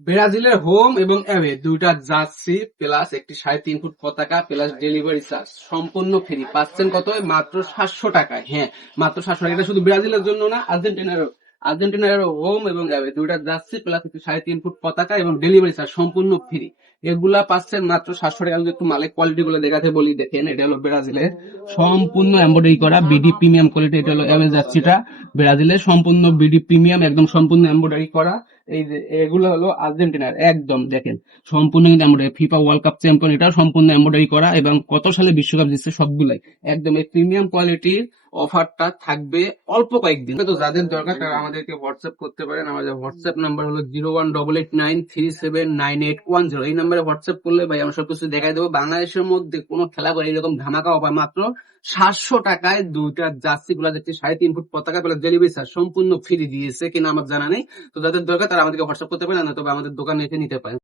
ব্রাজিলের হোম এবং অ্যাওয়ে দুইটা জার্সি প্লাস একটি 3.5 ফুট পতাকা প্লাস ডেলিভারি চার্জ সম্পূর্ণ ফ্রি পাচ্ছেন কত? মাত্র 700 টাকায়। হ্যাঁ, মাত্র 700 টাকা। এটা শুধু ব্রাজিলের জন্য না, আর্জেন্টিনার হোম এবং অ্যাওয়ে দুইটা জার্সি প্লাস একটি 3.5 ফুট পতাকা এবং ডেলিভারি চার্জ সম্পূর্ণ ফ্রি। এগুলা পাচ্ছেন মাত্র 700 টাকা। যদি একটু মালের কোয়ালিটি গুলো দেখাতে বলি, দেখেন এটা হলো ব্রাজিলের সম্পূর্ণ এমব্রয়ডারি করা বিডি প্রিমিয়াম কোয়ালিটি। এটা হলো অ্যাওয়ে জার্সিটা ব্রাজিলের সম্পূর্ণ বিডি প্রিমিয়াম, একদম সম্পূর্ণ এমব্রয়ডারি করা। এই যে এগুলো হলো আর্জেন্টিনার, একদম দেখেন সম্পূর্ণ কিন্তু embroidery. FIFA world cup champion, এটাও সম্পূর্ণ এমব্রয়ডারি করা এবং কত সালে বিশ্বকাপ জিতছে সবগুলাই একদম এই প্রিমিয়াম কোয়ালিটির। অফারটা থাকবে অল্প কয়েকদিন। তো যাদের দরকার তারা আমাদেরকে হোয়াটসঅ্যাপ করতে পারেন। আমাদের হোয়াটসঅ্যাপ নাম্বার হলো 0188937110। এই নাম্বারে হোয়াটসঅ্যাপ করলে ভাই আমরা সবকিছু দেখাই দেবো। বাংলাদেশের মধ্যে কোনো খেলা করে এরকম ধামাকা অফার মাত্র 700 টাকায় দুইটা জার্সি গুলা দেখছি 3.5 ফুট পতাকা পেলে ডেলিভারি চার্জ সম্পূর্ণ ফ্রি দিয়েছে কিনা আমার জানা নেই। তো যাদের দরকার তারা আমাদেরকে হোয়াটসঅ্যাপ করতে পারেন, তবে আমাদের দোকানে এসে নিতে পারেন।